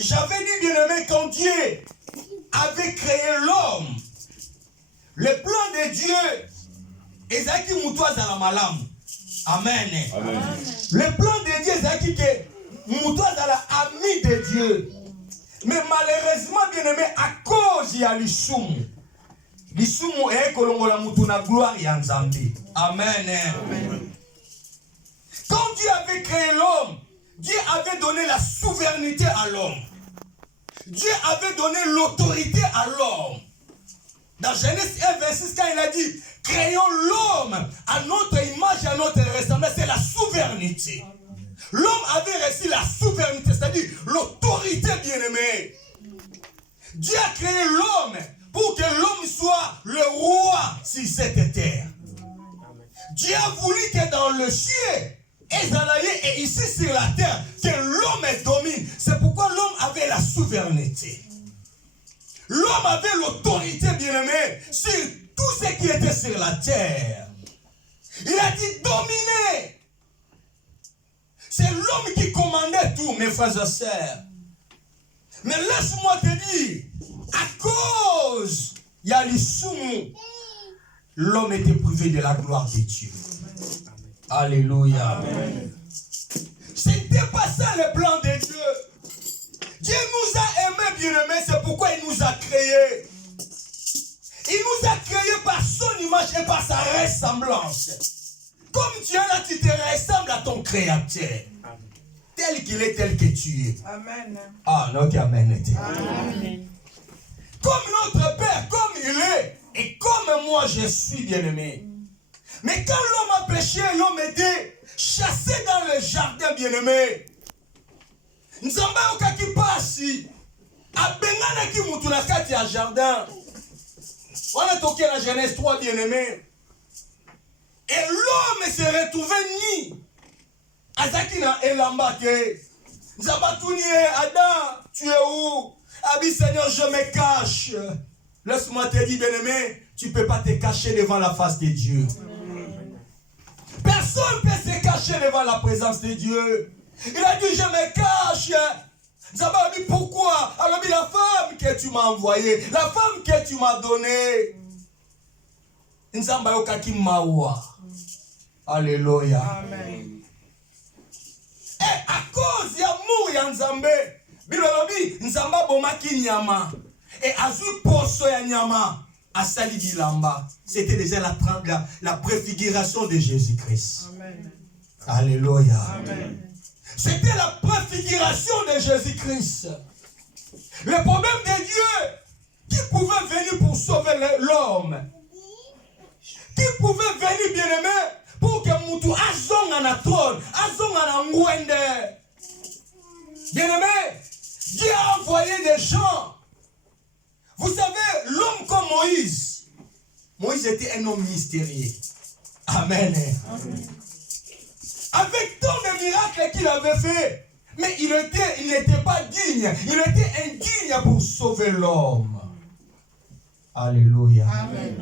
J'avais dit, bien-aimé, quand Dieu avait créé l'homme, le plan de Dieu, ezaki mutoise à la malam. Amen. Amen. Le plan de Dieu, ezaki que mutoise à la ami de Dieu. Mais malheureusement, bien-aimé, à cause il y a l'isumu. L'isumu est kolongola mutu na gloire ya Nzambe. Amen. Amen. Quand Dieu avait créé l'homme, Dieu avait donné la souveraineté à l'homme. Dieu avait donné l'autorité à l'homme. Dans Genèse 1, 26, quand il a dit, créons l'homme à notre image et à notre ressemblance, c'est la souveraineté. L'homme avait reçu la souveraineté, c'est-à-dire l'autorité bien-aimée. Dieu a créé l'homme pour que l'homme soit le roi sur cette terre. Dieu a voulu que dans le ciel, et ici sur la terre, que l'homme domine. C'est pourquoi l'homme avait la souveraineté. L'homme avait l'autorité, bien-aimé, sur tout ce qui était sur la terre. Il a dit dominer. C'est l'homme qui commandait tout, mes frères et sœurs. Mais laisse-moi te dire, à cause, il y a l'issoumou, l'homme était privé de la gloire de Dieu. Alléluia. Amen. C'était pas ça le plan de Dieu. Dieu nous a aimés, bien-aimés, c'est pourquoi il nous a créés. Il nous a créés par son image et par sa ressemblance. Comme tu es là, tu te ressembles à ton créateur. Tel qu'il est, tel que tu es. Amen. Ah, non, amen. Amen. Comme notre Père, comme il est, et comme moi je suis, bien-aimé. Mais quand l'homme a péché, l'homme était chassé dans le jardin, bien-aimé. Nzamba okaki pasi abengana ki mutu na kati ya jardin. On est toqué dans Genèse 3, bien-aimé. Et l'homme se retrouvait ni azaki na elamba ke. Nzamba tuni Adam, tu es où? Abi Seigneur, je me cache. Laisse-moi te dire, bien-aimé, tu ne peux pas te cacher devant la face de Dieu. Personne ne peut se cacher devant la présence de Dieu. Il a dit, je me cache. Nzamba a dit, pourquoi? Alors, la femme que tu m'as envoyée, la femme que tu m'as donnée. Nzamba yokaki mawa. Alléluia. Amen. Et à cause de l'amour de Nzambe, Bilolobi, Nzamba bomaki nyama. Et azu poso ya nyama. Asali bilamba. C'était déjà la préfiguration de Jésus-Christ. Amen. Alléluia. Amen. C'était la préfiguration de Jésus-Christ. Le problème de Dieu, qui pouvait venir pour sauver l'homme? Qui pouvait venir, bien-aimé, pour que Moutou azonga na trône, azonga na ngwende? Bien-aimé, Dieu a envoyé des gens. Vous savez, l'homme comme Moïse. Moïse était un homme mystérieux. Amen. Amen. Avec tant de miracles qu'il avait fait, mais il n'était pas digne. Il était indigne pour sauver l'homme. Alléluia. Amen.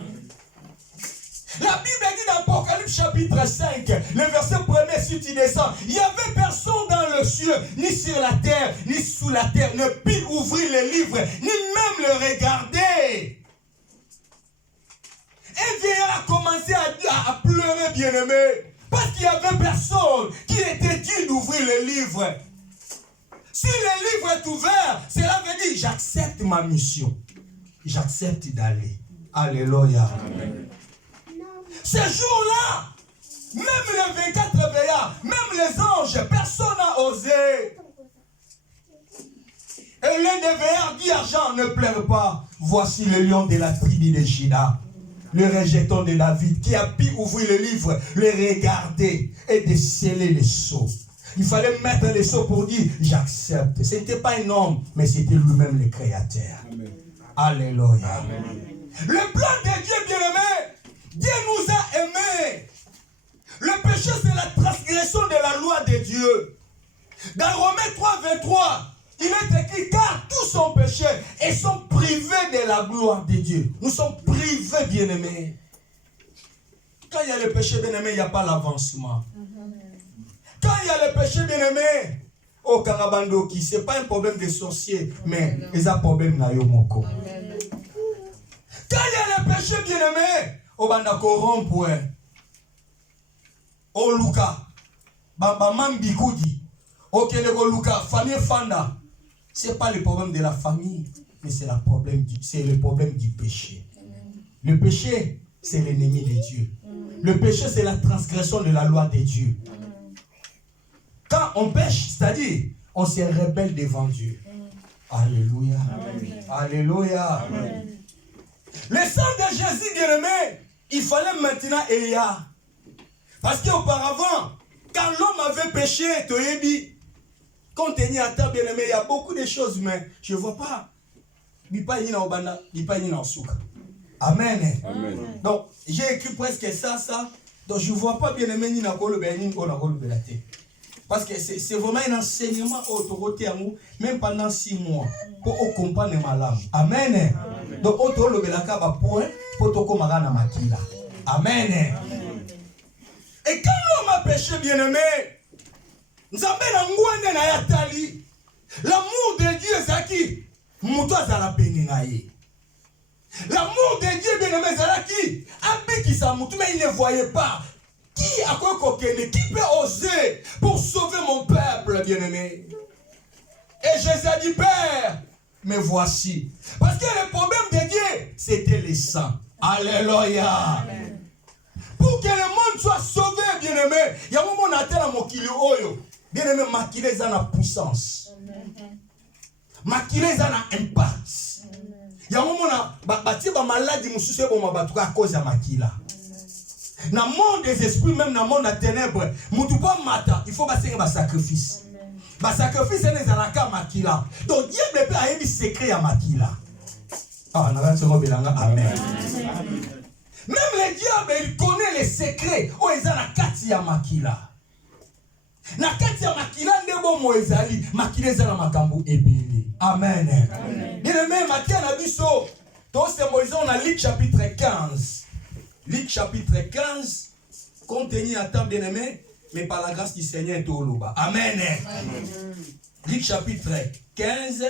La Bible dit dans Apocalypse chapitre 5, le verset 1er, si tu descends, il n'y avait personne dans le ciel, ni sur la terre, ni sous la terre, ne put ouvrir le livre, ni même le regarder. Un vieillard a commencé à pleurer, bien-aimé, parce qu'il n'y avait personne qui était digne d'ouvrir le livre. Si le livre est ouvert, cela veut dire, j'accepte ma mission. J'accepte d'aller. Alléluia. Amen. Ce jour-là, même les 24 veillards, même les anges, personne n'a osé. Et l'un des veillards dit à Jean, ne pleure pas. Voici le lion de la tribu de Juda, le rejeton de David, qui a pu ouvrir le livre, le regarder et de sceller les sceaux. Il fallait mettre les sceaux pour dire, j'accepte. Ce n'était pas un homme, mais c'était lui-même le Créateur. Amen. Alléluia. Amen. Le plan de Dieu, bien-aimé, Dieu nous a aimés. Le péché, c'est la transgression de la loi de Dieu. Dans Romains 3, 23, il est écrit, car tous sont péchés et sont privés de la gloire de Dieu. Nous sommes privés, bien-aimés. Quand il y a le péché, bien-aimé, il n'y a pas l'avancement. Quand il y a le péché, bien-aimé, au Karabandoki, ce n'est pas un problème de sorcier, mais c'est un problème na yo moko. Quand il y a le péché bien-aimé, au bandako rond-point, au Luka, Bambamam Bikoudi, au Kelego Luka, famille Fanda, ce n'est pas le problème de la famille, mais c'est le problème du péché. Le péché, c'est l'ennemi de Dieu. Le péché, c'est la transgression de la loi de Dieu. Quand on pêche, c'est-à-dire, on se rebelle devant Dieu. Alléluia. Amen. Alléluia. Amen. Le sang de Jésus, bien-aimé, il fallait maintenant Eya. Parce qu'auparavant, quand l'homme avait péché, quand on est à table, bien-aimé, il y a beaucoup de choses, mais je ne vois pas. Amen. Amen. Donc, j'ai écrit presque ça. Donc, je ne vois pas bien-aimé ni parce que c'est vraiment un enseignement autorité à nous, même pendant 6 mois, pour comprendre ma langue. Amen. Donc, autorité le belaka point pour te comprendre ma kila. Amen. Et quand l'homme a péché, bien-aimé, Nzambe na ngwende na yatali, l'amour de Dieu c'est qui? Moutoua zala peninaye. L'amour de Dieu, bien-aimé, c'est qui? Abiki sa moutou, mais il ne voyait pas. Qui a quoi coquiner? Qui peut oser pour sauver mon peuple, bien-aimé? Et Jésus a dit, Père, me voici. Parce que le problème de Dieu, c'était le sang. Alléluia. Amen. Pour que le monde soit sauvé, bien-aimé, il y a un moment où on atteint mon kilo oyo. Bien-aimé, maquiller ça na puissance. Maquiller ça na impact. Il y a un moment où on a maladie, à cause de maquilla. Dans le monde des esprits, même dans le monde des ténèbres, il faut passer un sacrifice. Le sacrifice, c'est un maquilla. Donc, Dieu ne peut pas avoir secret à maquilla. Ah, on a Amen. Même le diable, il connaît les secrets. Oh, ils ont la katia maquilla. Na katia maquilla, ndebo moezali. Maquilla, c'est la makambu ebele. Amen. Bien-aimé, Matthieu Nabiso, tout symbolisant dans Luc chapitre 15. Luc chapitre 15, contenu à temps bien-aimé, mais par la grâce du Seigneur tout le bas. Amen. Luc chapitre 15.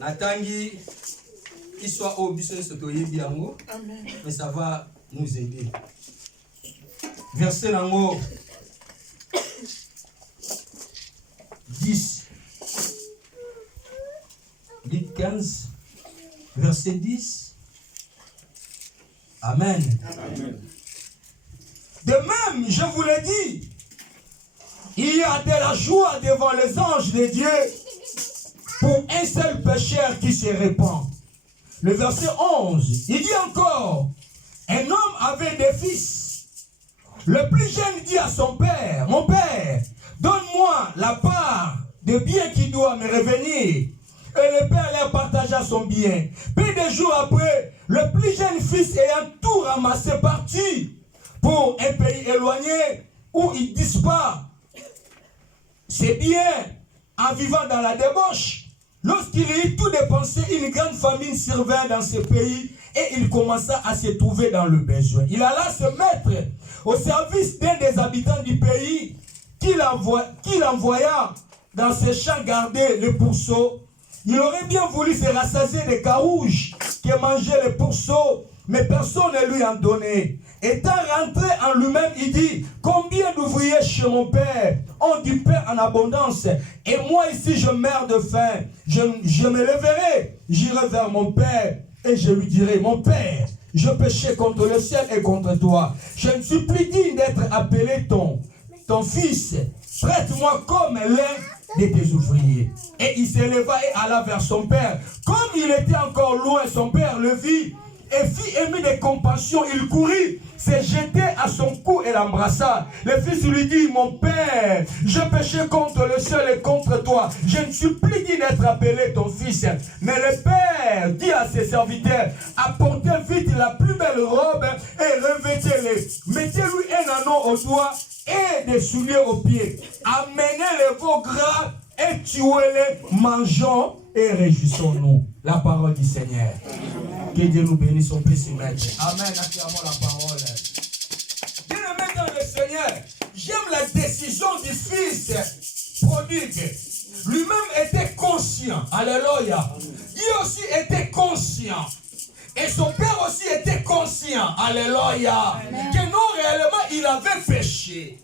Natangi, qu'il soit au business de Toyebiango, mais ça va nous aider. Verset Nango 10. Luc 15, verset 10. Amen. Amen. De même, je vous l'ai dit, il y a de la joie devant les anges de Dieu pour un seul pécheur qui se répand. Le verset 11, il dit encore, un homme avait des fils. Le plus jeune dit à son père, mon père, donne-moi la part de bien qui doit me revenir. Et le père leur partagea son bien. Puis des jours après, le plus jeune fils ayant tout ramassé partit pour un pays éloigné où il disparaît ses biens en vivant dans la débauche. Lorsqu'il eut tout dépensé, une grande famine survint dans ce pays et il commença à se trouver dans le besoin. Il alla se mettre au service d'un des habitants du pays qu'il envoya dans ses champs garder le pourceau. Il aurait bien voulu se rassasier des carouges que mangeaient les pourceaux, mais personne ne lui en donnait. Étant rentré en lui-même, il dit, combien d'ouvriers chez mon père ont du pain en abondance, et moi ici je meurs de faim. Je me leverai, j'irai vers mon père, et je lui dirai, mon père, je péchais contre le ciel et contre toi. Je ne suis plus digne d'être appelé ton fils. Traite-moi comme l'un de tes ouvriers. Et il s'éleva et alla vers son père. Comme il était encore loin, son père le vit et fit ému de compassion. Il courut, s'est jeté à son cou et l'embrassa. Le fils lui dit, mon père, je péchais contre le ciel et contre toi. Je ne suis plus digne d'être appelé ton fils. Mais le père dit à ses serviteurs, apportez vite la plus belle robe et revêtez-les. Mettez-lui un anneau au doigt et des souliers aux pieds. Amenez les veaux gras et tuez-les, mangeons et réjouissons-nous. La parole du Seigneur. Que Dieu nous bénisse, on peut s'y mettre. Amen. Affirmons la parole. Bien-aimé dans le Seigneur. j'aime la décision du fils prodigue. Lui-même était conscient. Alléluia. Lui aussi était conscient. Et son père aussi était conscient. Alléluia. Que non, réellement, il avait péché.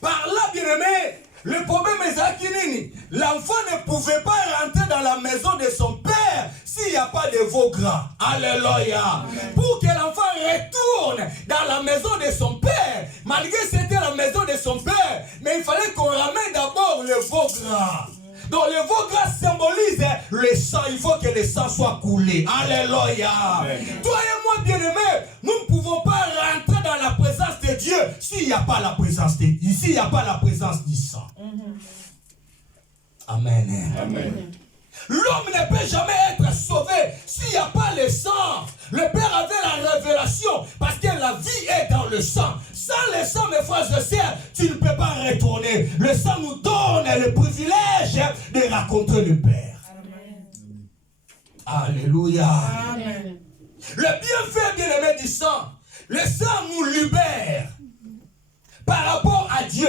Par là, bien-aimé, le problème est que l'enfant ne pouvait pas rentrer dans la maison de son père s'il n'y a pas de veau gras. Alléluia. Pour que l'enfant retourne dans la maison de son père, malgré que c'était la maison de son père, mais il fallait qu'on ramène d'abord le veau gras. Donc le veau gras symbolise le sang. Il faut que le sang soit coulé. Alléluia. Toi et moi, bien-aimés, nous ne pouvons pas rentrer dans la présence de Dieu s'il n'y a pas la présence de Dieu, s'il n'y a pas la présence du sang. Amen. Amen. L'homme ne peut jamais être sauvé s'il n'y a pas le sang. Le Père avait la révélation parce que la vie est dans le sang. Sans le sang, mes frères et sœurs, tu ne peux pas retourner. Le sang nous donne le privilège de raconter le Père. Amen. Alléluia. Amen. Le bienfait, bien-aimé, du sang, le sang nous libère par rapport à Dieu.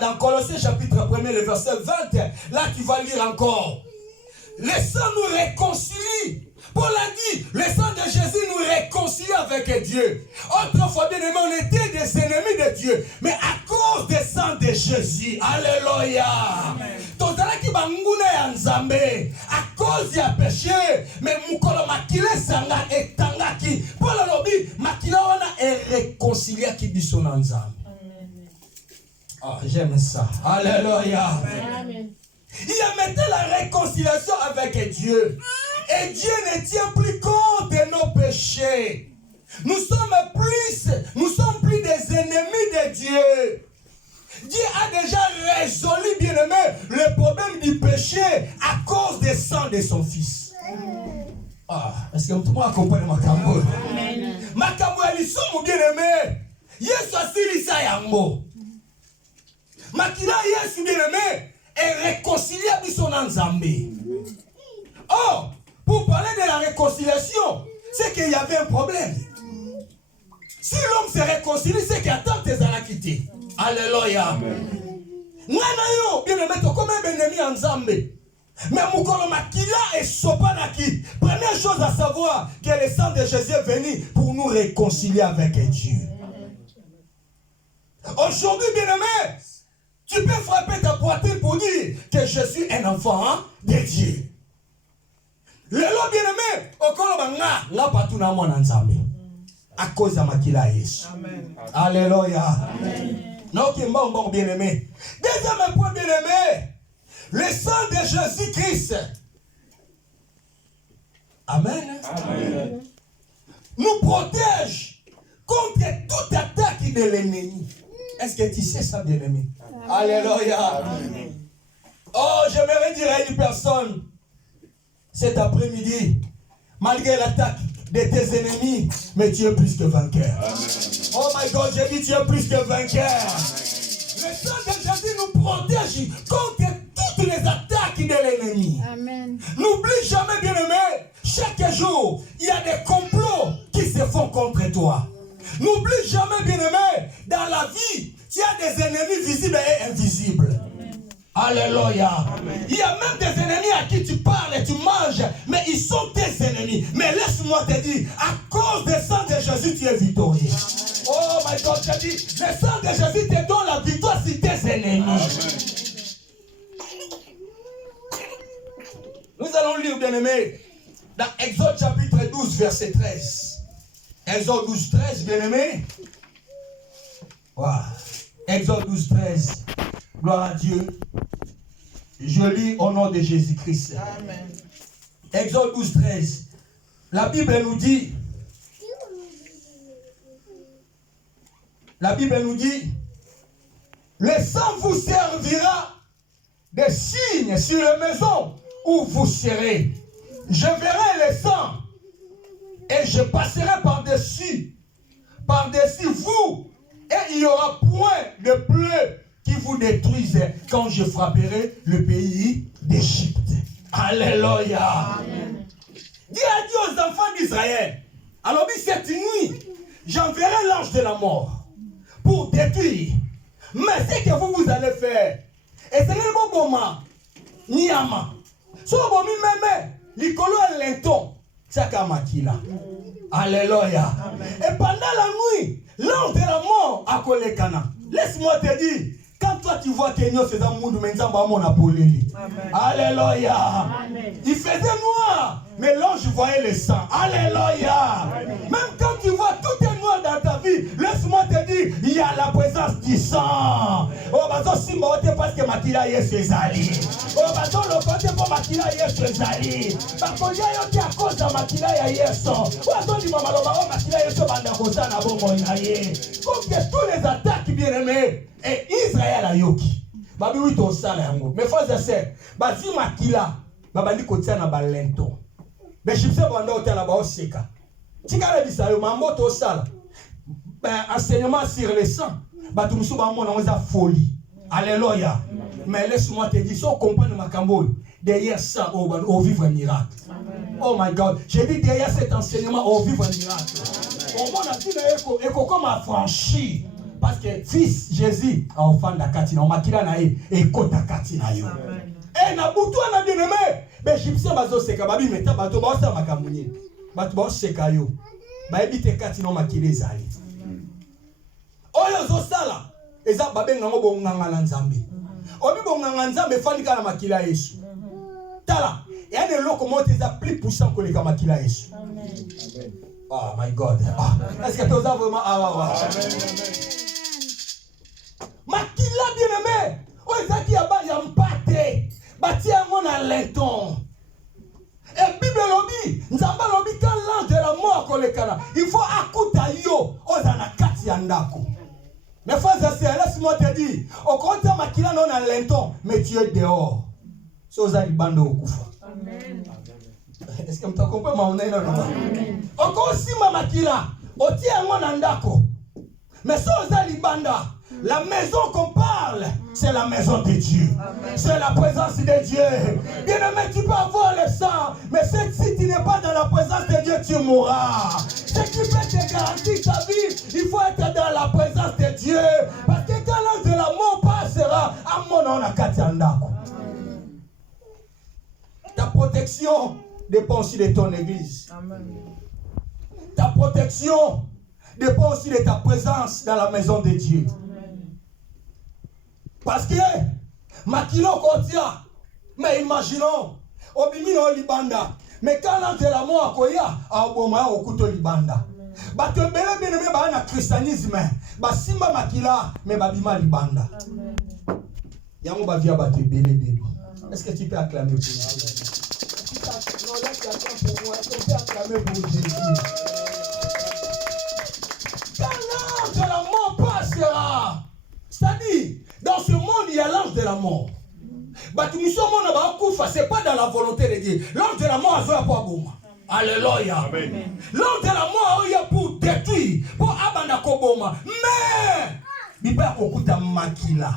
Dans Colossiens chapitre 1, le verset 20, là tu vas lire encore. Le sang nous réconcilie. Paul a dit, le sang de Jésus nous réconcilie avec Dieu. Autrefois, bien aimé, on était des ennemis de Dieu. Mais à cause du sang de Jésus, alléluia. À cause du péché, mais mukolo makile sanga etangaki. Paul a dit, makila wana est réconcilié qui dit son ensemble. Ah, j'aime ça. Alléluia. Amen. Il y a maintenant la réconciliation avec Dieu. Et Dieu ne tient plus compte de nos péchés. Nous sommes plus des ennemis de Dieu. Dieu a déjà résolu, bien-aimé, le problème du péché à cause du sang de son fils. Ah, est-ce que tout le monde comprend ma cambo? Ma cambo, elle est bien-aimé. Yesu asili sa yango. Makila Yesu, bien-aimé, est réconcilié avec son Nzambe. Oh, pour parler de la réconciliation, c'est qu'il y avait un problème. Si l'homme se réconcilie, c'est qu'il y a tant de gens à quitter. Alléluia. Nanayo, bien-aimé, tu comme un ennemi en Nzambe. Mais Mukolo Makila et Sopanaki. Première chose à savoir, que le sang de Jésus est venu pour nous réconcilier avec Dieu. Aujourd'hui, bien-aimé, tu peux frapper ta poitrine pour dire que je suis un enfant de Dieu. Le lot bien-aimé, au Kolobanga, n'a pas tout dans mon ensemble. À cause de Makila Yesu. Amen. Alléluia. Non, qui est bon, bien-aimé. Deuxième point, bien-aimé, le sang de Jésus-Christ. Amen. Amen. Nous protège contre toute attaque de l'ennemi. Est-ce que tu sais ça, bien-aimé? Alléluia. Amen. Oh, j'aimerais dire à une personne cet après-midi, malgré l'attaque de tes ennemis, mais tu es plus que vainqueur. Amen. Oh my God, j'ai dit tu es plus que vainqueur. Amen. Le sang de Jésus nous protège contre toutes les attaques de l'ennemi. Amen. N'oublie jamais, bien-aimé, chaque jour, il y a des complots qui se font contre toi. N'oublie jamais, bien-aimé, dans la vie, il y a des ennemis visibles et invisibles. Amen. Alléluia. Amen. Il y a même des ennemis à qui tu parles et tu manges, mais ils sont tes ennemis. Mais laisse-moi te dire, à cause du sang de Jésus, tu es victorieux. Oh my God, je dis, le sang de Jésus te donne la victoire sur tes ennemis. Amen. Nous allons lire, bien-aimé, dans Exode chapitre 12, verset 13. Exode 12, 13, bien-aimé. Wow. Exode 12, 13. Gloire à Dieu. Je lis au nom de Jésus-Christ. Amen. Exode 12, 13. La Bible nous dit, le sang vous servira de signe sur les maisons où vous serez. Je verrai le sang et je passerai par-dessus vous, et il n'y aura point de pleu qui vous détruise quand je frapperai le pays d'Égypte. Alléluia. Amen. Dieu a dit aux enfants d'Israël, alors cette nuit, j'enverrai l'ange de la mort pour détruire Mais ce que vous allez faire, et c'est le bon moment, Niama. So bon même, l'icolo à l'inton, Tchaka Makila. Alléluia. Et pendant la nuit, l'ange de la mort a collé Kana. Laisse-moi te dire, quand toi tu vois que nous faisons un monde, Alléluia. Il faisait noir, mais l'ange voyait le sang. Alléluia. Même quand tu vois tout est noir dans ta vie, laisse-moi te dire, il y a la présence du sang. Oh, bazo simba parce que Makila est ses alliés. Oh, bazo le côté pour Makila est ses alliés. Parce qu'il y a à cause de Makila est son. Oh, bazo du maman loba, oh, Makila est son banda kosa na bongo inaye. Comme que tous les attaques bien aimés. Et Israël a yoki. Babi oui ton sala yango. Mais frères et sœurs, bazi Makila, babandi kotia na balento. Mais je sais banda hôtel là-bas au seka. Tika le bisayo mambo to sala. Ben enseignement sur le sang. Batu musu ba mona on a folie. Alléluia. Mais laisse-moi te dire, si on comprend le macambo, derrière ça, on vit un miracle. Oh my God. J'ai dit derrière cet enseignement, on vit un miracle. Au monde a dit et comme affranchi. Parce que fils Jésus a offert la katina, on m'a dit et kota katina yo. Et na butu na bien aimé, ben gypsien bazo seka babi meta bato ba sa makamunye. Bato ba seka yo. Ba ebite katina ma kilezali. Oyo zo sala, eza babe ngango bonganga na Nzambe. Obi bonganga Nzambe fandi kana makila Yesu. Tala, il y a des locomotives plus puissants que les makila Yesu. Oh my God. Est-ce que tu as vraiment Makila bien-aimé, Ozaki Yampate, bâti à mon alenton. Et Bible lobby, Nzamba lobby, quand l'ange de la mort kolekana, il faut akuta yo, Ozana kati yandako. Mais frères et sœurs, laisse-moi te dire, au contraire, Makila non alenton, mais tu es dehors. C'est Ozali bando okufa. Amen. Est-ce que tu comprends ma honnête là? Encore si ma Makila, oti yango nandako. Mais ça Ozali banda. La maison qu'on parle, c'est la maison de Dieu. C'est la présence de Dieu. Bien-aimé, tu peux avoir le sang, mais si tu n'es pas dans la présence de Dieu, tu mourras. Ce qui peut te garantir ta vie, il faut être dans la présence de Dieu. Parce que quand l'ange de la mort passera, à mon nom, on a Katiandako. Ta protection dépend aussi de ton église. Ta protection dépend aussi de ta présence dans la maison de Dieu. Parce que Makilo Kotia, mais imaginons, Obimino Libanda, mais quand l'ange de la mort a koya, a Oboma Okuto Libanda. Parce que Bele Beneme ba na christianisme, ba Simba Makila, mais Babima Libanda. Yango ba via bate Bele Bele. Est-ce que tu peux acclamer pour moi? Non, là tu attends pour moi. Est-ce que tu peux acclamer pour Jésus? Quand l'ange de la mort passera, c'est-à-dire, dans ce monde, il y a l'ange de la mort. C'est pas dans la volonté de Dieu. L'ange de la mort a fait pour Boma. Alléluia. L'ange de la mort a pour détruire, pour abandonner Koboma. Mais, il n'y a pas de Makila.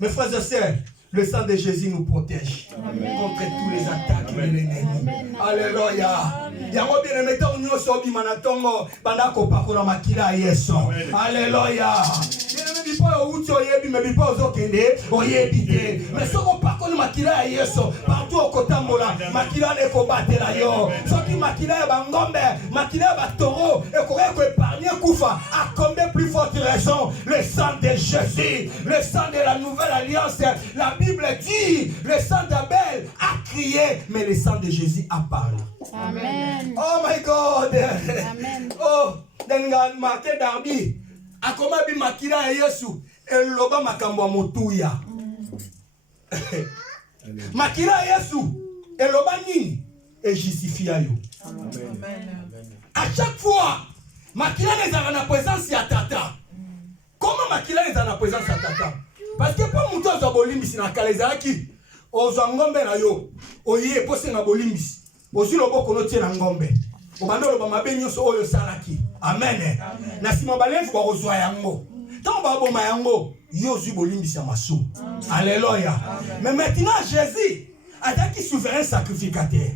Mes frères et sœurs, le sang de Jésus nous protège contre tous les attaques de l'ennemi. Alléluia. Yango bien aimé tant nous sommes manatongo bandako pakola makila Yesu. Alléluia. Mais ce qu'on parle de makila Yesu, partout au Kotambola, makila ne kobatela yo. Soki makila ya bangombe, makila ya batoro, et qu'on épargne Koufa, à combien plus forte raison le sang de Jésus, le sang de la nouvelle alliance. La Bible dit, le sang d'Abel a crié, mais le sang de Jésus a parlé. Amen. Oh my God. Amen. Oh, denga marqué d'Arbi. Akoma bi makila Yesu, eloba makambo motuya. Makila Yesu, eloba nini et justifie yo. Amen. À chaque fois, makila n'est dans la présence ya tata. Comment makila n'est dans la présence ya tata? Parce que pour muto za bolimbisi na kalezaki, ozangombe na yo, oye pose na bolimbisi. Ozi loboko no tie na ngombe. Obando loba mabe nyonso oyo salaki. Amen. Na sima balefu ba ozwa yango. Tant ba boma yango, yo zu bolimbisi ya masu. Alléluia. Mais maintenant Jésus a dit souverain sacrificateur.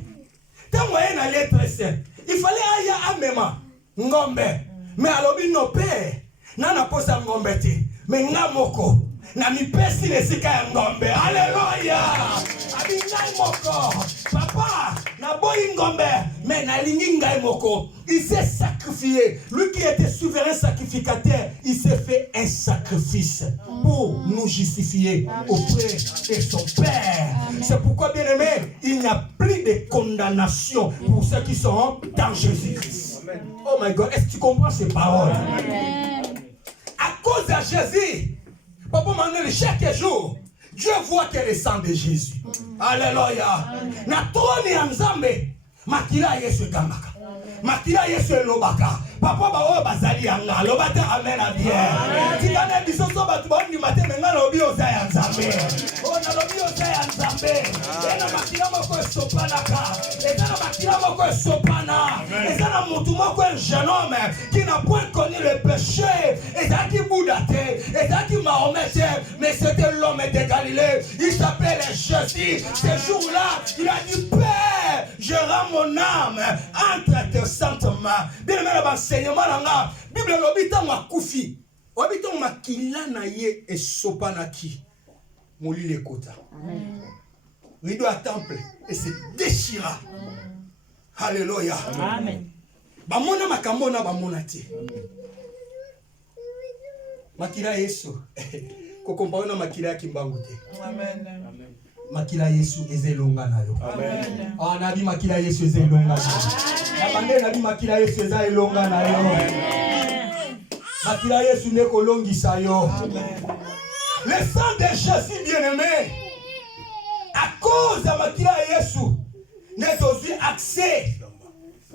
Tant moyen na lettre 7. Il fallait aya amema ngombe. Mais alobi no père, nana posa ngombe te. menga moko na mipesi nesika ya ngombe. Alléluia. Abingai moko papa na boyi ngombe mais na lingi ngai moko. Il s'est sacrifié. Lui qui était souverain sacrificateur, il s'est fait un sacrifice pour nous justifier auprès de son Père. C'est pourquoi, bien aimé, il n'y a plus de condamnation pour ceux qui sont dans Jésus-Christ. Oh my God, est-ce que tu comprends ces paroles? À cause de Jésus, papa m'a dit chaque jour, Dieu voit que le sang de Jésus. Alléluia. Na trône ya Nzambe, makila Yesu gambaka. Makila Yesu elobaka. Papa ba o bazali yanga, lobata amen a bien. Tikane biso so batu ba ndi mate menga lobi oza ya Nzambe. O na lobi oza ya Nzambe. Ena makila moko sopanaka. Ena makila moko sopana. Ena mutu moko jeune homme qui n'a point connu le péché. Ena qui Bouddhate, ena qui Mahomet, mais c'était l'homme de Galilée. Il s'appelle Jésus. Ce jour-là, il a dit Père, je rends mon âme entre tes saintes mains. Bien aimé, l'enseignement là, Bible l'obita makufi, obita makila na ye et sopanaki, moli le kota. Rideau à temple et se déchira. Alléluia. Amen. Bamona makamona bamona ti. Makila Yesu. Kokompaona makila kimbangu te. Amen. Makila Yesu ezelonga na yo. Amen. Ah nabi makila Yesu ezelonga na yo. Abande nabi makila Yesu ezelonga na yo. Amen. Makila Yesu ne kolongisa yo. Amen. Le sang de Jésus bien-aimé, à cause de makila Yesu, n'est aussi accès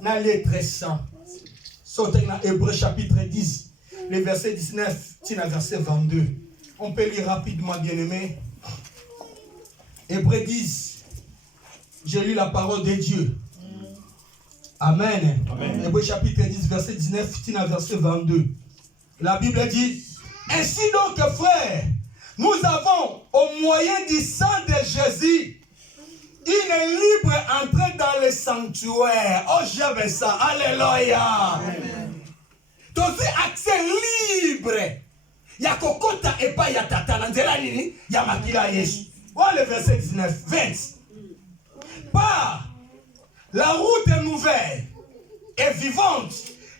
dans les très saints. Sortez dans Hébreux chapitre 10, le verset 19, tina verset 22. On peut lire rapidement bien-aimé. Hébreux 10, je lis la parole de Dieu. Amen. Amen. Hébreux chapitre 10, verset 19, tina verset 22. La Bible dit, ainsi donc, frères, nous avons, au moyen du sang de Jésus, une libre entrée dans le sanctuaire. Oh, j'aime ça. Alléluia. Donc, accès libre. Il y a kokota et pas ya tata. Nanzela nini? Ya makila Yesu. Oh, le verset 19, 20. Par la route nouvelle et vivante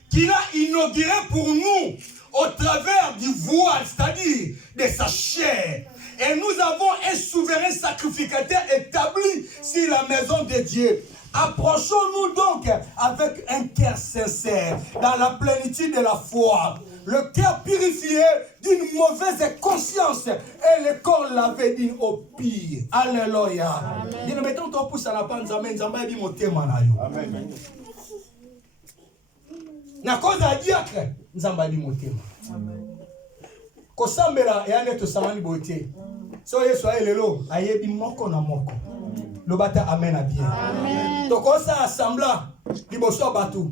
qu'il a inaugurée pour nous au travers du voile, c'est-à-dire de sa chair. Et nous avons un souverain sacrificateur établi sur la maison de Dieu. Approchons-nous donc avec un cœur sincère, dans la plénitude de la foi, le cœur purifié d'une mauvaise conscience et le corps lavé d'une eau pure. Alléluia. Nous mettons ton pouce à la panne, Amen. Na cause à diacre, Nzambali motema. Kosambela et ane to samani bote. So Yesu lelo ayebi moko na moko. Lobata amen a bien. Tokosa assembla liboso batu.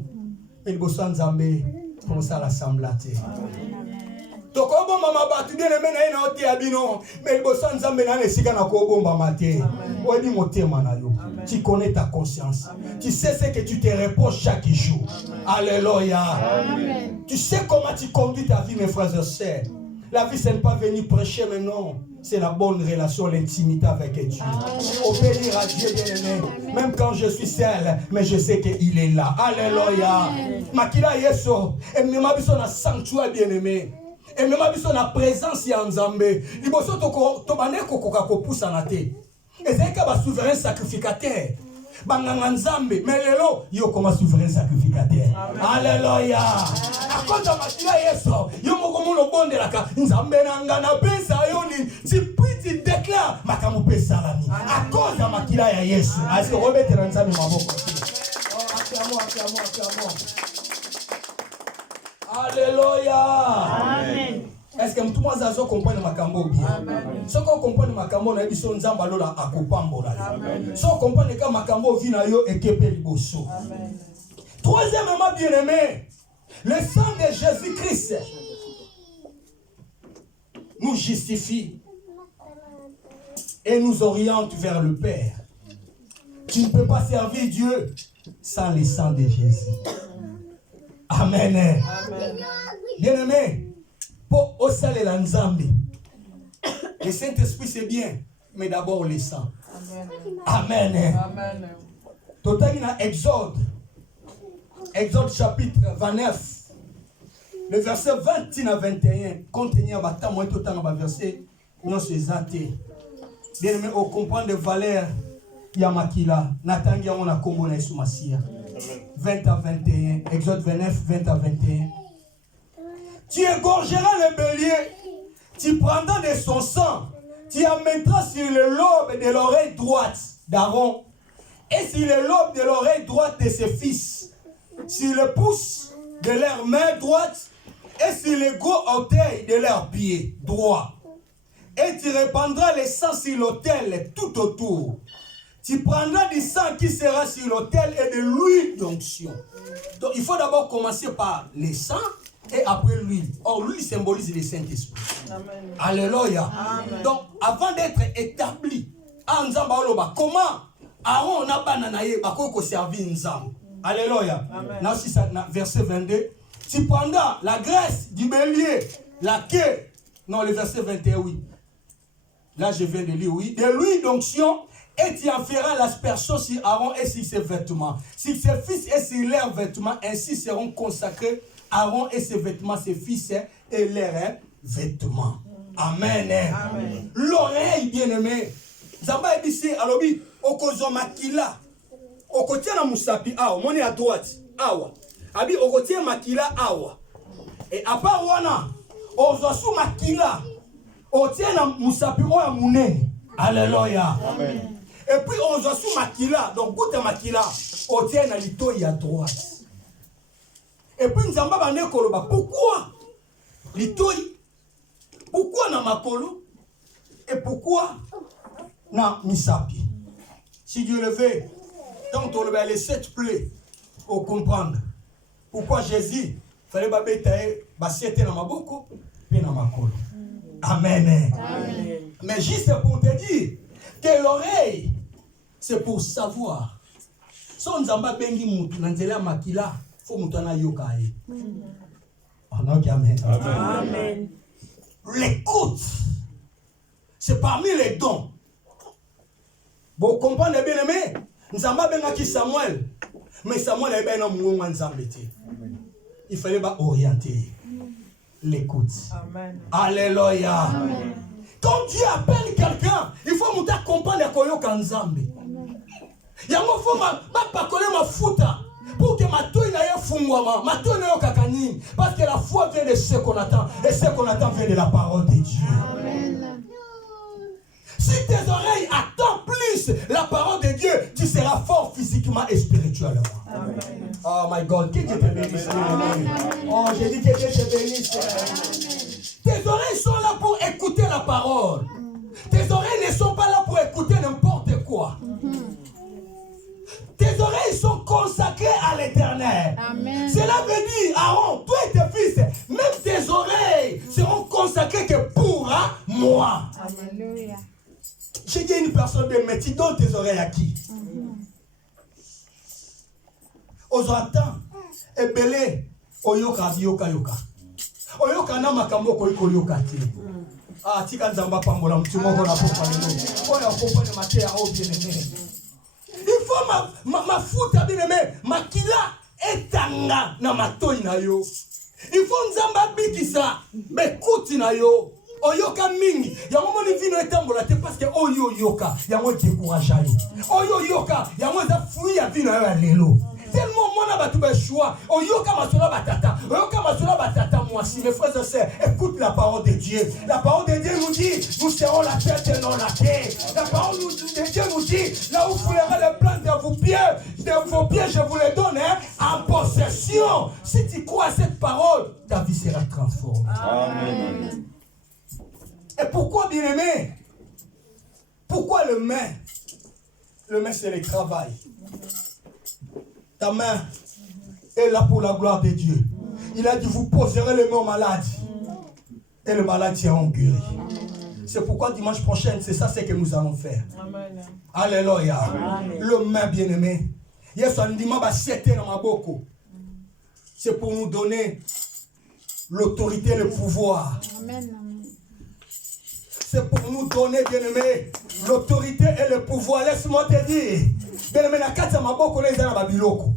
Et liboso Nzambe commence à l'assembler. Tokobo mama batu bien aimé na ina ote abino. Mais liboso Nzambe na nesika na ko bomba mate. Oyebi motema na yo. Tu connais ta conscience. Amen. Tu sais ce que tu te reproches chaque jour. Amen. Alléluia. Amen. Tu sais comment tu conduis ta vie, mes frères et sœurs. La vie, ce n'est pas venir prêcher, mais non. C'est la bonne relation, l'intimité avec Dieu. Obéir à Dieu, bien-aimé. Même quand je suis seul, mais je sais qu'il est là. Alléluia. Makila Yeso. Et même si on a sanctuaire, bien-aimé. Et même si on a présence, il y a Nzambe. Il faut que et c'est un souverain sacrificateur. Banganga Nzambe, mais lelo yo comme souverain sacrificateur. Alléluia. À cause de makila Yesu, yo moko mono bonde laka Nzambe nanga na pesa yo ni tu puis déclares makamu pesa lami. À cause de makila ya Yesu, asi robete na Nzambe maboko. Alléluia. Amen. Est-ce que tout le monde a compris le makambo bien? Si on comprend le makambo, on a dit son Nzamba lola akopambola. Si on comprend le makambo vina yo ekepe liboso. Troisièmement, bien-aimé, le sang de Jésus-Christ nous justifie et nous oriente vers le Père. Tu ne peux pas servir Dieu sans le sang de Jésus. Amen. Bien-aimé, Pour osaler la nzambe. Le Saint-Esprit c'est bien, mais d'abord le sang. Amen. Amen. Total dans Exode. Exode chapitre 29. Le verset 20 à 21. Contenu à bâtard, moi tout dans verset. Non c'est zaté. Bien aimé, on comprend les valeurs. Yamakila. Natangia on a combo na Masia. 20 à 21. Exode 29, 20 à 21. Tu égorgeras le bélier. Tu prendras de son sang, tu amèneras sur le lobe de l'oreille droite d'Aaron et sur le lobe de l'oreille droite de ses fils, sur le pouce de leur main droite et sur le gros orteil de leurs pieds droits. Et tu répandras le sang sur l'autel tout autour. Tu prendras du sang qui sera sur l'autel et de l'huile d'onction. Donc il faut d'abord commencer par le sang. Et après l'huile. Or, l'huile symbolise le Saint-Esprit. Alléluia. Amen. Donc, avant d'être établi, comment Aaron n'a pas nanaye, bako servir Nzam. Alléluia. Là aussi, verset 22. Tu prendras la graisse du bélier, la queue. Non, le verset 21, oui. Là, je viens de lire, oui. De l'huile d'onction, et tu en feras l'aspersion sur Aaron et sur ses vêtements. Sur ses fils et sur leurs vêtements, ainsi seront consacrés Aaron et ses vêtements, ses fils et leurs vêtements. Amen. Amen. L'oreille bien-aimée. Zamba ebisi alobi okozo makila. Okotia na musapi awa, moni à droite. Awa. Abi okotia makila awa. Et à part wana, ozosu makila. Otia na musapi oya munene. Alléluia. Amen. Et puis ozosu makila, donc goûte makila, otia na litoi à droite. Et puis Nzamba bande koloba, pourquoi litoi? Pourquoi na makolo? Et pourquoi na misapi? Si Dieu le veut, donc on va les 7 plaies pour comprendre pourquoi Jésus fallait pas bêter bassiete na maboko et na makolo. Amen. Amen. Mais juste pour te dire que l'oreille c'est pour savoir. Son Nzamba bengi mutu na nzela makila. Amen. L'écoute, c'est parmi les dons. Vous comprenez bien aimé? Nous avons bien Samuel, mais Samuel est bien un Nzambe. Il fallait pas orienter l'écoute. Alléluia. Amen. Quand Dieu appelle quelqu'un, il faut nous comprendre que Nzambe. Il faut ma fouta. Pour que ma toile n'aille fungwama, ma toile n'aille kakani, parce que la foi vient de ce qu'on attend, et ce qu'on attend vient de la parole de Dieu. Amen. Si tes oreilles attendent plus la parole de Dieu, tu seras fort physiquement et spirituellement. Amen. Oh my God, que Dieu te bénisse. Oh, j'ai dit que Dieu te bénisse. Tes oreilles sont là pour écouter la parole. Tes oreilles ne sont pas là pour écouter n'importe quoi. Tes oreilles sont consacrées à l'Éternel. Cela veut dire, Aaron, toi et tes fils, même tes oreilles seront consacrées que pour moi. Alléluia. J'ai dit à une personne bien, mais tu donnes tes oreilles à qui? Aux attends, et belé, oyoka, yoka, yoka. Oyoka na makambo ko yoka ti. Ah, tika nzamba pambola mtumo ko na popa lelo. Oya popa ne maté a bien aimé. Il faut ma fouta bien aimé, makila etanga na matoi na yo. Il faut nzamba bikisa, bekuti na yo. Oyoka mingi, yango moni vino etambola te parce que oyo yoka, yango décourage yo. Oyo yoka, yango za fui ya vino ya lelo. Tellement mon abatou be choix, oyoka masola batata, oyoka masola batata moi si mes frères et sœurs, écoute la parole de Dieu. La parole de Dieu nous dit, nous serons la tête et non la tête. La parole de Dieu nous dit, là où vous foulerez les plantes de vos pieds, je vous les donne en possession. Si tu crois à cette parole, ta vie sera transformée. Amen. Et pourquoi, bien-aimé? Pourquoi le main? Le main, c'est le travail. Ta main est là pour la gloire de Dieu. Il a dit, vous poserez les mains aux malades. Et le malade sera guéri. C'est pourquoi dimanche prochain, c'est ça ce que nous allons faire. Amen. Alléluia. Amen. Le main, bien-aimé. C'est pour nous donner l'autorité et le pouvoir. Amen. C'est pour nous donner, bien-aimés, l'autorité et le pouvoir. Laisse-moi te dire, bien-aimé, nakata maboko les zana babiloko.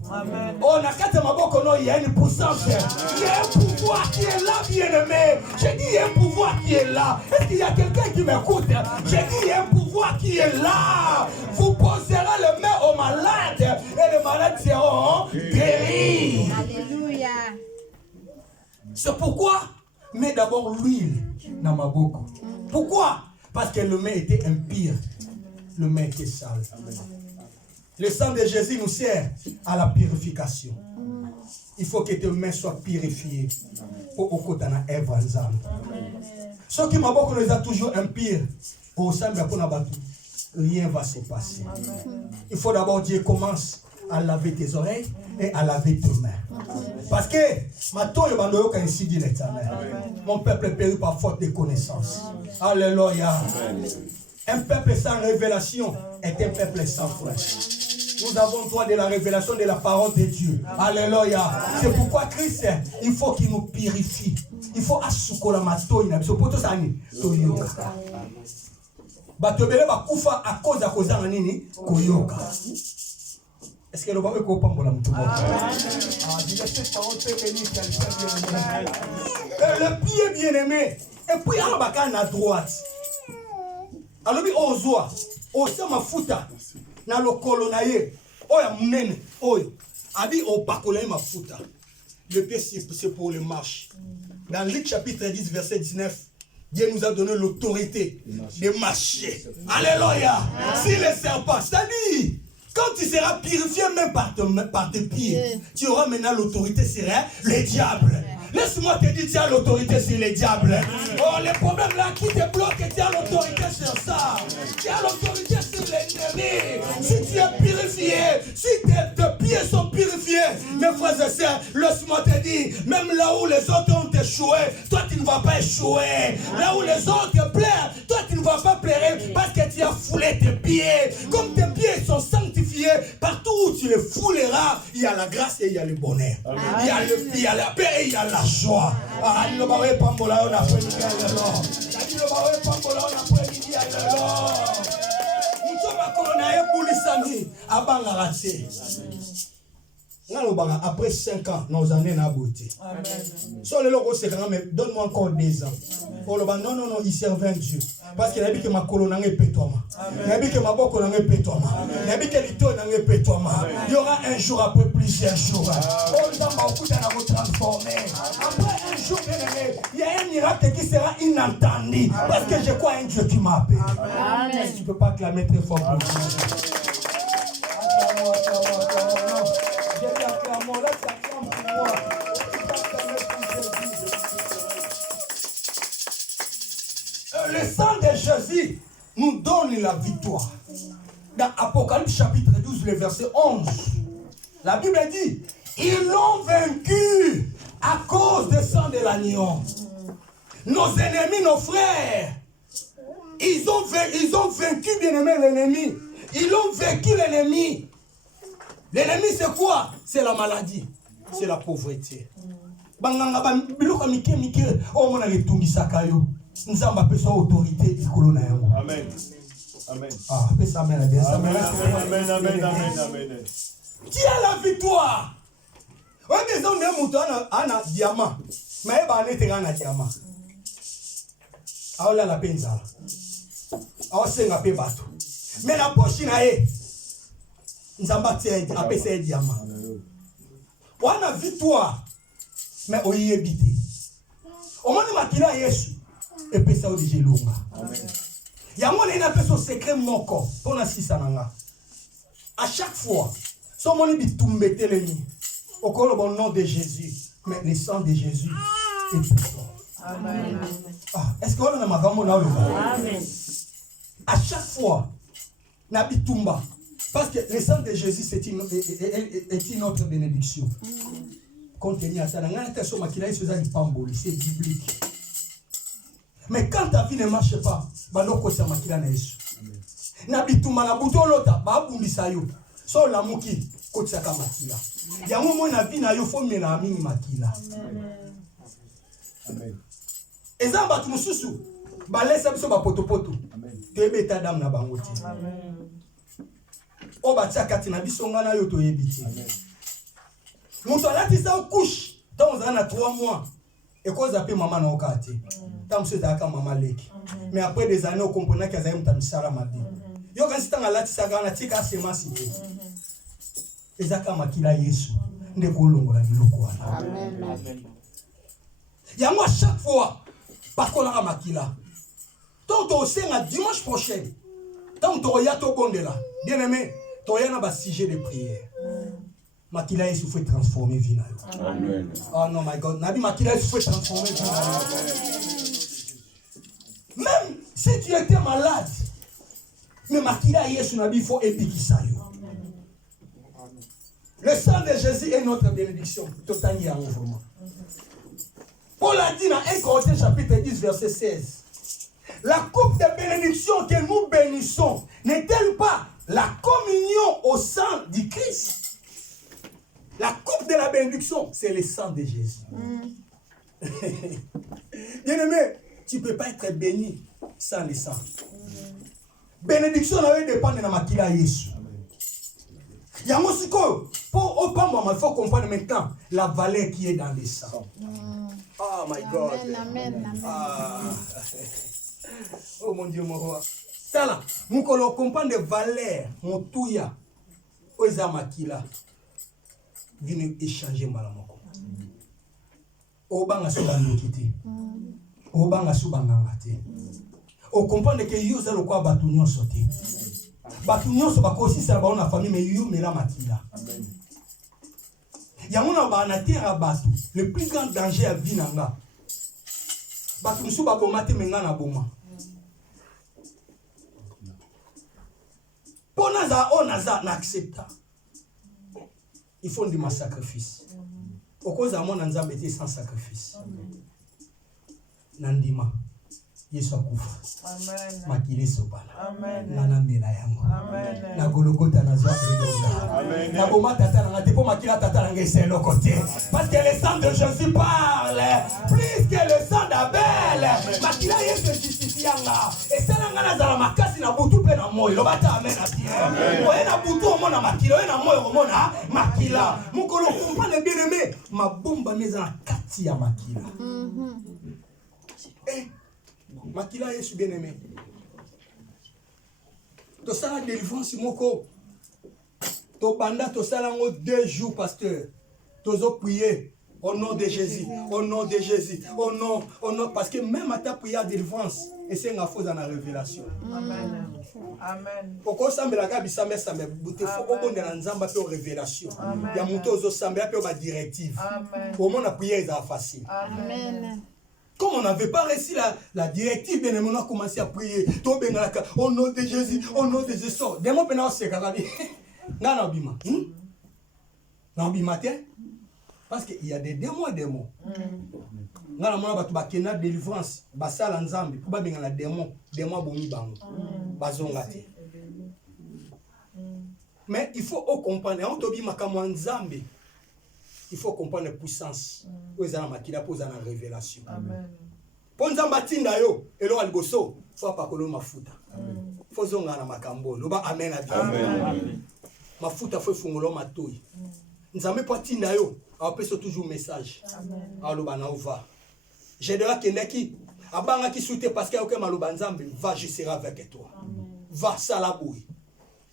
Oh, nakata maboko non, il y a une puissance. Il y a un pouvoir qui est là, bien-aimé. J'ai dit, il y a un pouvoir qui est là. Est-ce qu'il y a quelqu'un qui m'écoute? J'ai dit, il y a un pouvoir qui est là. Vous poserez les mains aux malades et les malades seront guéris. Alléluia. C'est pourquoi, mets d'abord l'huile dans ma bouche. Pourquoi? Parce que le main était impur. Le main était sale. Le sang de Jésus nous sert à la purification. Il faut que tes mains soient purifiées. Pour okotana evanzam. Ce qui m'a beaucoup nous a toujours impur. Au sein de la rien va se passer. Il faut d'abord Dieu commence à laver tes oreilles et à laver tes mains. Parce que mon peuple est péri par faute de connaissance. Alléluia. Un peuple sans révélation est un peuple sans foi. Nous avons droit de la révélation de la parole de Dieu. Alléluia. C'est pourquoi Christ, il faut qu'il nous purifie. Il faut assukola matoina. Il faut poto sani toyoka. Batobele bakufa à cause de nini koyoka. Est-ce que le baba est coupable de le pied bien-aimé. Et puis, il y a à droite. Alors, il y a au sama futa. Na lo kolonaye. Oya munene. Oya. Abi o bakolaye ma futa. Le pied, c'est pour les marches. Dans Luc chapitre 10, verset 19. Dieu nous a donné l'autorité de marcher. Alléluia. Si les serpents, c'est-à-dire, quand tu seras purifié même par tes pieds, tu auras maintenant l'autorité sur les diables. Laisse-moi te dire, tu as l'autorité sur les diables. Oh, les problèmes là qui te bloquent, tu as l'autorité sur ça. Tu as l'autorité sur l'ennemi. Si tu es purifié, si tes pieds sont purifiés, mes frères et sœurs, laisse-moi te dire, même là où les autres ont échoué, toi tu ne vas pas échouer. Là où les autres plairent, toi tu ne vas pas plaire parce que tu as foulé tes pieds. Comme tes pieds sont sanctifiés, partout où tu les fouleras, il y a la grâce et il y a le bonheur. Il y a la paix et il y a la joie. Après 5 ans, nos années n'a beauté. Sur le logo, c'est grand, mais donne-moi encore 2 ans. Non, non, non, il servait un Dieu. Parce qu'il a dit que ma colonne n'est pas toi. Il a dit que ma boque n'est pas toi. Il a dit que l'ito n'est pas toi. Il y aura un jour après plusieurs jours. On va beaucoup de transformer. Après un jour, il y a un miracle qui sera inentendu. Parce que je crois un Dieu qui m'a appelé. Tu ne peux pas clamer très fort pour moi. Le sang de Jésus nous donne la victoire. Dans Apocalypse chapitre 12, le verset 11, la Bible dit, ils l'ont vaincu à cause du sang de l'agneau. Nos ennemis, nos frères, ils ont vaincu, bien-aimé, l'ennemi. Ils ont vaincu l'ennemi. L'ennemi, c'est quoi? C'est la maladie. C'est la pauvreté. Nous avons appelé ça autorité. Amen. Amen. Ah, amen. Amen. Amen. Amen. Qui a la victoire? On a des hommes qui ont un diamant. Mais il y a un diamant. Alors là, la peine. Alors c'est un peu bateau. Mais la poche, nous avons appelé ça un diamant. On a victoire. Mais on y est habité. On a dit Yesu. Et puis ça déjà longa. Il y a un appel son secret mon corps pour la sisananga. À chaque fois, son mon dit tomber l'ennemi. Au nom de Jésus, mais le sang de Jésus est puissant. Amen. Ah, est-ce qu'on a ma vraiment là? Amen. À chaque fois, nabi tumba, parce que le sang de Jésus c'est une autre bénédiction. Contenu à ça, c'est biblique. Mais quand ta vie ne marche pas, baloko sa makila na Yesu. Na bituma na buto lota ba bumbisa yo. So la muki kotsa ka makila. Ya mo na vie na yo fo mena mingi makila. Amen. Eza bato mususu balesa biso ba potopoto. Amen. Tebeta dame na bango ti. Amen. O batia kati na biso ngana yo toyebi ti. Amen. Mutu alati sa couche dans un à 3 mois. Et cause appelle maman na okati. Tam se daka maman leki. Mais après des années on comprenait qu'elle avait un misala mabi. Yo quand c'est alati sa gana tika semence ti. Ezaka makila Yesu. Ndeko longola biloko wana. Amen. Amen. Yango à chaque fois pakola makila. Tant on sait dimanche prochain. Tant on y a to bondela. Bien aimé, to y a na sujet de prière. Makila Yesu faut transformer vie na yo. Amen. Oh non my God, Nabi Makila Yesu faut transformer vie na yo. Même si tu étais malade, mais Makila Yesu Nabi faut épikisa yo. Le sang de Jésus est notre bénédiction. Totani ya vraiment. Paul a dit dans 1 Corinthiens chapitre 10 verset 16. La coupe de bénédiction que nous bénissons n'est-elle pas la communion au sang du Christ? La coupe de la bénédiction, c'est le sang de Jésus. Bien-aimé, tu ne peux pas être béni sans le sang. Bénédiction dépend de la makila Yesu. Yamosiko, pour il faut comprendre maintenant la valeur qui est dans le sang. Oh my God. Amen. Ah. Oh mon Dieu, mon roi. Tala, nous comprendre de valeur, mon touya, oza makila. Venu échanger malamoko. Obanga subanga kiti. Obanga subanga ngati. O comprendre que yo za lokwa batu nyonso te. Batu nyonso bakosi sa ba na famille mais yo mela makila. Amen. Yamuna ba na terre batu. Le plus grand danger à vie nanga. Batu musu ba bomate menga na boma. Pona za onaza na accepta. Il faut des sacrifices. Au cause à mon nzambe sans sacrifice. Nandima. Yesu akufa. Amen. Makile sobala. Amen. Nana mela yango. Amen. Na golokota na zwa redonda. Amen. Na boma tata na te po makila tata na ngese le côté. Parce que le sang de Jésus parle plus que le sang d'Abel. Makila Yesu justifianga. Et ça na ngana za makasi na butu pe na moyo. Lobata amen à Dieu. Oye na butu omona makila, oye na moyo omona makila. Mukolo comprendre bien aimé, ma bomba meza na kati ya makila. Eh, makila Yesu bien aimé. To sala délivrance moko. To banda to sala ngo 2 jours pasteur. Tozo prier au nom de Jésus, au nom de Jésus, au nom parce que même à ta prière de délivrance et c'est une fausse dans la révélation. Amen. Amen. Pourquoi ça me la gabi ça me bouté faut au bon dans nzamba pe révélation. Ya monto zo sambela pe ba directive. Amen. Pour mon prière est facile. Amen. Comme on n'avait pas reçu la directive, bien on a commencé à prier. Au nom de Jésus, au nom de Jésus. Des mots pénals, c'est carré. Non, bima. Non, bima, parce qu'il y a des démons et des démons. Non, on a pas de délivrance. Basal en Zambie, pour pas bien la démon, démon bomi bango. Bazongate. Mais il faut comprendre. On te dit makamo en Zambie. Il faut comprendre la puissance. Vous avez makila pour la révélation. Amen. Pour nzamba tinda yo, elo aligoso, faut pas kolo mafuta. Faut zonga na makambo. Loba amen à Dieu. Amen. Mafuta faut fungolo matoi. Nzambe pa tinda yo, après c'est toujours message. Amen. Aloba na ova. J'ai de la keneki, abanga ki soute parce que aucun maloba nzambe, va je serai avec toi. Va salaboui.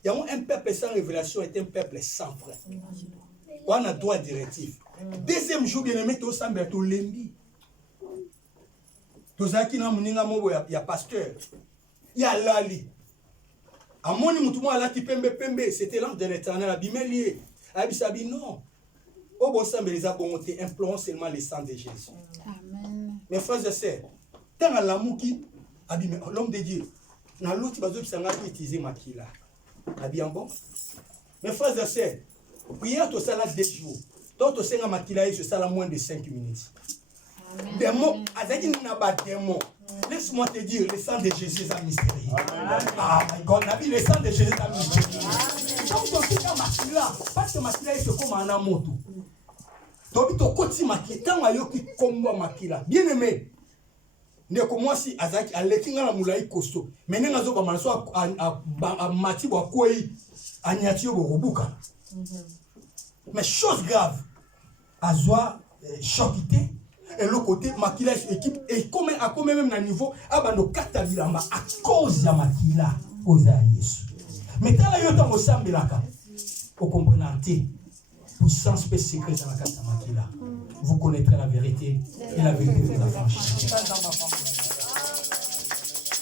Il y a un peuple sans révélation est un peuple sans frère. On a droit directif. Deuxième jour, bien aimé, tout ça, tout lembi. Tout ça qui n'a pas mobo ya pasteur. Il y a lali. À mon niveau, tout le monde a dit pembe pembe. C'était l'ange de l'Éternel. Abimelier. Abisabi non. Au bon sang, les abontés implorons seulement le sang de Jésus. Amen. Mes frères et sœurs, tant à l'amour qui abimé l'homme de Dieu. Dans l'autre bazo qui s'engage utiliser makila. Bien bon. Mes frères et sœurs, prière tout ça là 2 jours. D'autres senga makila se ça moins de 5 minutes. Des mots, avec une des mots. Laisse-moi te dire, le sang de Jésus est un mystère. Ah my God, le sang de Jésus est un mystère. Donc on dit makila, parce que makila est comme un amoto. Tobito koti makila. Quand ayoki kombo makila. Bien aimé. Ndeko mwasi azaki alekinga na mulai kosto. Menenga zo ba manaso a mati wa kwei anyati yo borubuka. Mais chose grave. Azwa chokité et le côté makila équipe et comme a comme même na niveau abando kata bilamba à cause ya makila oza Yesu. Mais tala yo tango sambelaka. Au comprenante puissance pe secret dans la kata makila. Vous connaîtrez la vérité et la vérité vous affranchira.